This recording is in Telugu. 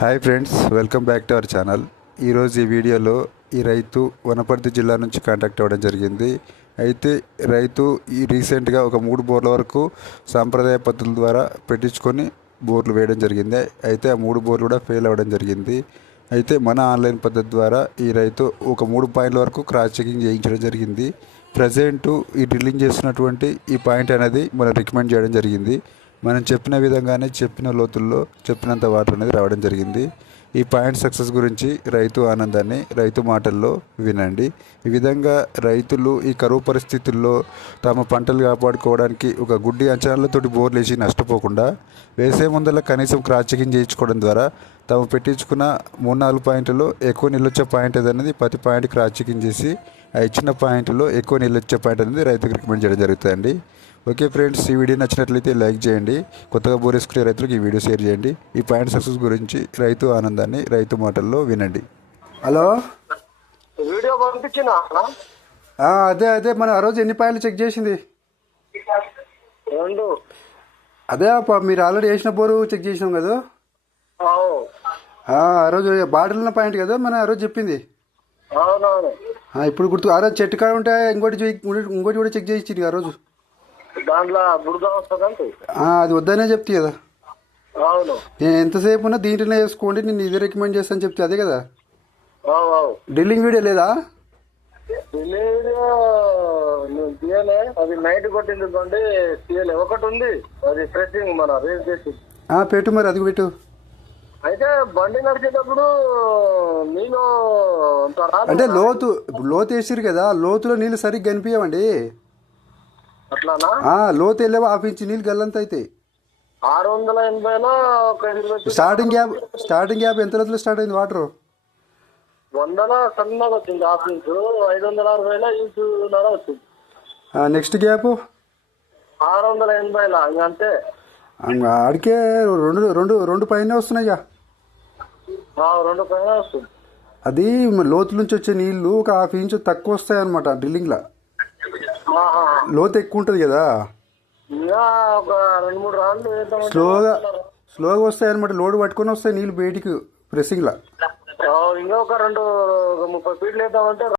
Hi friends welcome back to our channel ఈరోజు ఈ వీడియోలో ఈ రైతు వనపర్తి జిల్లా నుంచి కాంటాక్ట్ అవ్వడం జరిగింది. అయితే రైతు ఈ రీసెంట్గా ఒక మూడు బోర్ల వరకు సాంప్రదాయ పద్ధతుల ద్వారా పెట్టించుకొని బోర్లు వేయడం జరిగింది. అయితే ఆ మూడు బోర్లు కూడా ఫెయిల్ అవ్వడం జరిగింది. అయితే మన ఆన్లైన్ పద్ధతి ద్వారా ఈ రైతు ఒక మూడు పాయింట్ల వరకు క్రాస్ చెకింగ్ చేయించడం జరిగింది. ప్రజెంట్ ఈ డ్రిల్లింగ్ చేస్తున్నటువంటి ఈ పాయింట్ అనేది మనం రికమెండ్ చేయడం జరిగింది. మనం చెప్పిన విధంగానే చెప్పిన లోతుల్లో చెప్పినంత వాటర్ అనేది రావడం జరిగింది. ఈ పాయింట్ సక్సెస్ గురించి రైతు ఆనందాన్ని రైతు మాటల్లో వినండి. ఈ విధంగా రైతులు ఈ కరువు పరిస్థితుల్లో తమ పంటలు కాపాడుకోవడానికి ఒక గుడ్డి అంచనాలతోటి బోర్లు వేసి నష్టపోకుండా వేసే ముందల కనీసం క్రాస్ చెకింగ్ చేయించుకోవడం ద్వారా తాము పెట్టించుకున్న మూడు నాలుగు పాయింట్లు ఎక్కువ నిల్వచ్చే పాయింట్ ఏదనేది ప్రతి పాయింట్ క్రాస్ చెకింగ్ చేసి ఆ ఇచ్చిన పాయింట్లో ఎక్కువ నిలొచ్చే పాయింట్ అనేది రైతుకు రికమెండ్ చేయడం జరుగుతుందండి. ఓకే ఫ్రెండ్స్ ఈ వీడియో నచ్చినట్లయితే లైక్ చేయండి. కొత్తగా బోరేసుకునే రైతులకు ఈ వీడియో షేర్ చేయండి. ఈ పాయింట్ సక్సెస్ గురించి రైతు ఆనందాన్ని రైతు మాటల్లో వినండి. హలో? వీడియో పంపించిన ఆ, అదే అదే. మన ఆ రోజు ఎన్ని పాయలు చెక్ చేసింది? రెండు. అదే అప్ప మీరు ఆల్రెడీ వేసిన బోరు చెక్ చేసినాం కదా? ఆ ఆ రోజు బాటిల్ ఉన్న పాయింట్ కదా మన ఆ రోజు చెప్పింది? ఇప్పుడు గుర్తు ఆ రోజు చెట్టు కాడ ఉంటే ఇంకోటి ఇంకోటి కూడా చెక్ చేయించింది ఆ రోజు. దాంట్లో బురద వస్తుందంటే. ఆ, అది వద్దనే చెప్తే కదా. అవును. నేను ఎంతసేపు ఉన్నా దీంట్లోనే వేసుకోండి నేను ఇదే రికమెండ్ చేస్తాను చెప్తే అదే కదా. డ్రిల్లింగ్ వీడియో లేదా? తీయలే. అది నైట్ కొట్టింది బండి తీయలే. ఒకటి ఉంది అది ఫ్రెషింగ్ మన రేస్ చేసి. ఆ, పెట్టు మరి అది పెట్టు. అయితే బండి నడిచేటప్పుడు రాదు. అంటే లోతు లోతు వేసిరు కదా లోతులో నీళ్ళు సరిగ్గా కనిపించవండి అట్లానా? లోతు వెళ్ళేవా హాఫ్ ఇంచ్ నీళ్ళు గల్లంత అవుతాయి ఆరు వందల ఎనభైలో ఒక ఇరవై స్టార్టింగ్ గ్యాప్ స్టార్టింగ్ గ్యాప్ ఎంత లోతులో స్టార్ట్ అయింది వాటర్ వందల సన్నగా వచ్చింది హాఫ్ ఇంచు ఐదు వందల అరవైలో ఇంచు నర వచ్చింది. నెక్స్ట్ గ్యాప్ ఆరు వందల ఎనభైలా ఇంక అంతే. ఆడికే రెండు రెండు రెండు పైన వస్తున్నాయి ఇక. ఆ, రెండు పైన వస్తుంది. అది లోతు నుంచి వచ్చే నీళ్ళు ఒక హాఫ్ ఇంచ్ తక్కువ వస్తాయి అనమాట డ్రిల్లింగ్లో. లోతు ఎక్కువ ఉంటుంది కదా ఒక రెండు మూడు రాళ్ళు స్లోగా స్లోగా వస్తాయి అనమాట లోడ్ పట్టుకొని వస్తాయి నీళ్ళు బయటికి ప్రెస్సింగ్లో ఇంకా ఒక రెండు ముప్పై ఫీట్లు వేద్దామంటే